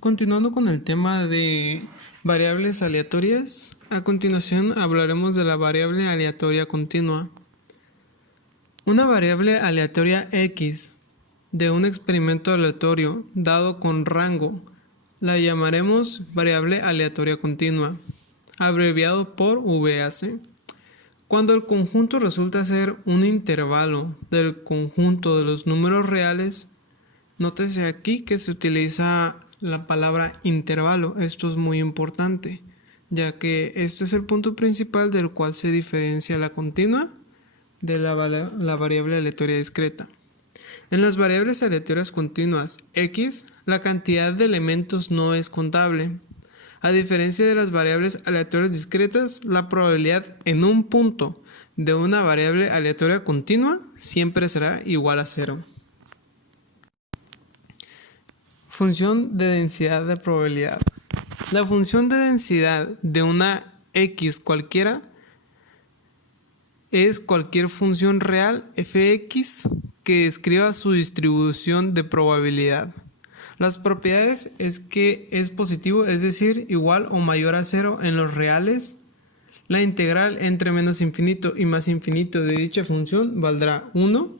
Continuando con el tema de variables aleatorias, a continuación hablaremos de la variable aleatoria continua. Una variable aleatoria X de un experimento aleatorio dado con rango la llamaremos variable aleatoria continua, abreviado por VAC. Cuando el conjunto resulta ser un intervalo del conjunto de los números reales, nótese aquí que se utiliza la palabra intervalo. Esto es muy importante, ya que este es el punto principal del cual se diferencia la continua de la variable aleatoria discreta. En las variables aleatorias continuas X, la cantidad de elementos no es contable. A diferencia de las variables aleatorias discretas, la probabilidad en un punto de una variable aleatoria continua siempre será igual a 0. Función de densidad de probabilidad. La función de densidad de una X cualquiera es cualquier función real fx que describa su distribución de probabilidad. Las propiedades es que es positivo, es decir, igual o mayor a 0 en los reales. La integral entre menos infinito y más infinito de dicha función valdrá 1.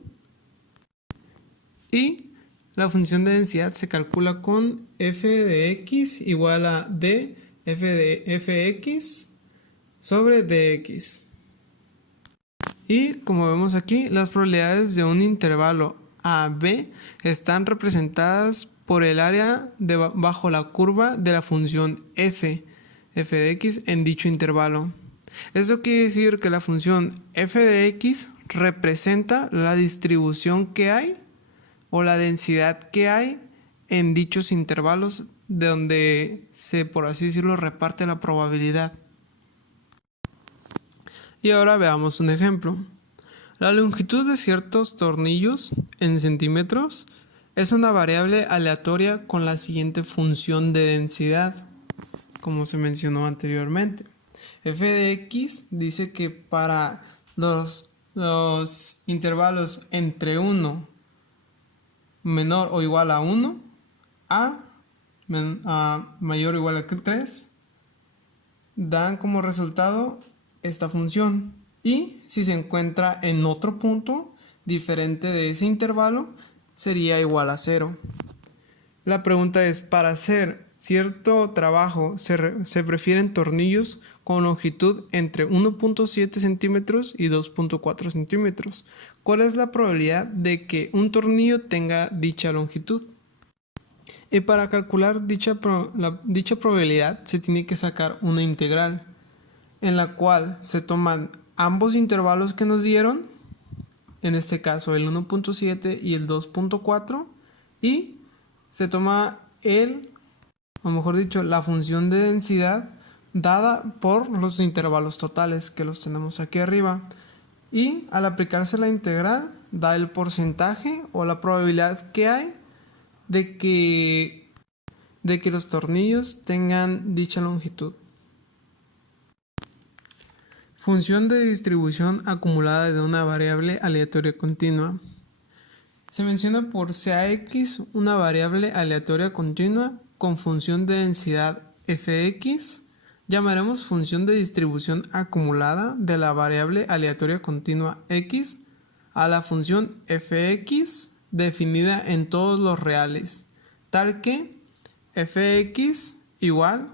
Y la función de densidad se calcula con f de x igual a d f de fx sobre dx. Y como vemos aquí, las probabilidades de un intervalo AB están representadas por el área bajo la curva de la función f de x en dicho intervalo. Esto quiere decir que la función f de x representa la distribución que hay o la densidad que hay en dichos intervalos de donde se, por así decirlo, reparte la probabilidad. Y ahora veamos un ejemplo. La longitud de ciertos tornillos en centímetros es una variable aleatoria con la siguiente función de densidad, como se mencionó anteriormente. F de x dice que para los intervalos entre 1 menor o igual a 1, a mayor o igual a 3, dan como resultado esta función. Y si se encuentra en otro punto diferente de ese intervalo, sería igual a 0. La pregunta es, para hacer cierto trabajo se prefieren tornillos con longitud entre 1.7 centímetros y 2.4 centímetros. ¿Cuál es la probabilidad de que un tornillo tenga dicha longitud? Y para calcular dicha probabilidad se tiene que sacar una integral, en la cual se toman ambos intervalos que nos dieron, en este caso el 1.7 y el 2.4, y se toma la función de densidad dada por los intervalos totales que los tenemos aquí arriba, y al aplicarse la integral da el porcentaje o la probabilidad que hay de que los tornillos tengan dicha longitud. Función de distribución acumulada de una variable aleatoria continua. Se menciona por CAX una variable aleatoria continua con función de densidad fx. Llamaremos función de distribución acumulada de la variable aleatoria continua x a la función fx definida en todos los reales, tal que fx igual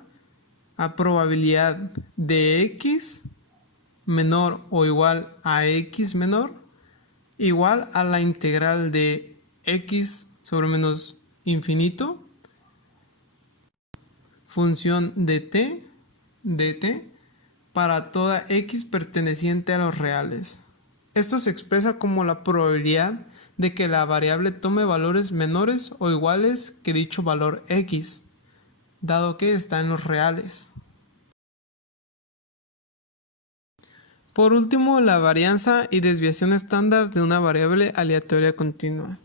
a probabilidad de x menor o igual a x menor igual a la integral de x sobre menos infinito función de t dt para toda x perteneciente a los reales. Esto se expresa como la probabilidad de que la variable tome valores menores o iguales que dicho valor x, dado que está en los reales. Por último, la varianza y desviación estándar de una variable aleatoria continua.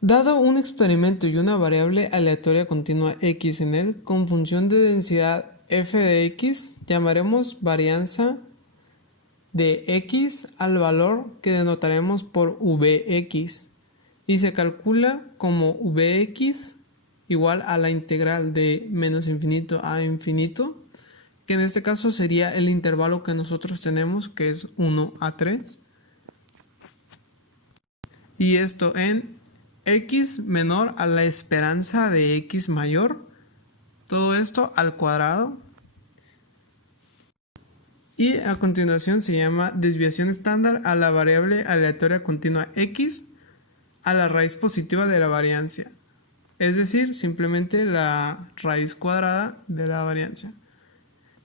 Dado un experimento y una variable aleatoria continua x en él con función de densidad f de x, llamaremos varianza de x al valor que denotaremos por vx y se calcula como vx igual a la integral de menos infinito a infinito, que en este caso sería el intervalo que nosotros tenemos, que es 1 a 3. Y esto en x menor a la esperanza de x mayor, todo esto al cuadrado. Y a continuación se llama desviación estándar a la variable aleatoria continua x a la raíz positiva de la variancia, es decir, simplemente la raíz cuadrada de la variancia.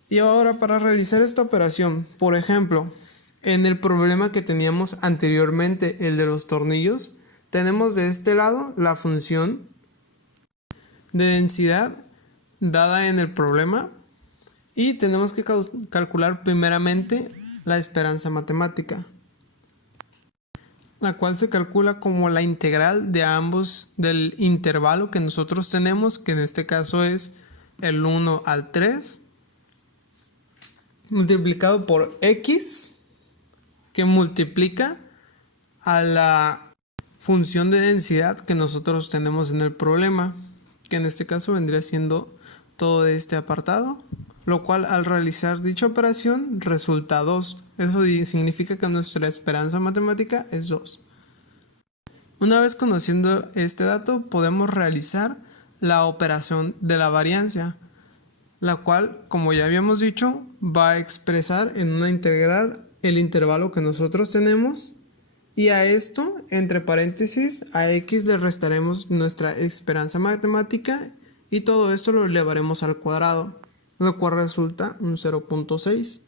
Y ahora, para realizar esta operación, por ejemplo, en el problema que teníamos anteriormente, el de los tornillos, tenemos de este lado la función de densidad dada en el problema y tenemos que calcular primeramente la esperanza matemática, la cual se calcula como la integral de ambos del intervalo que nosotros tenemos, que en este caso es el 1 al 3, multiplicado por x, que multiplica a la función de densidad que nosotros tenemos en el problema, que en este caso vendría siendo todo de este apartado, lo cual al realizar dicha operación resulta 2. Eso significa que nuestra esperanza matemática es 2. Una vez conociendo este dato, podemos realizar la operación de la variancia, la cual, como ya habíamos dicho, va a expresar en una integral el intervalo que nosotros tenemos, y a esto, entre paréntesis, a x le restaremos nuestra esperanza matemática y todo esto lo elevaremos al cuadrado, lo cual resulta un 0.6.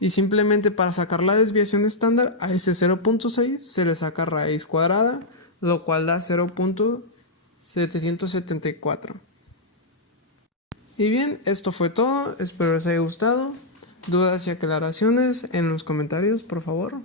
Y simplemente para sacar la desviación estándar a ese 0.6 se le saca raíz cuadrada, lo cual da 0.774. Y bien, esto fue todo, espero les haya gustado. Dudas y aclaraciones en los comentarios, por favor.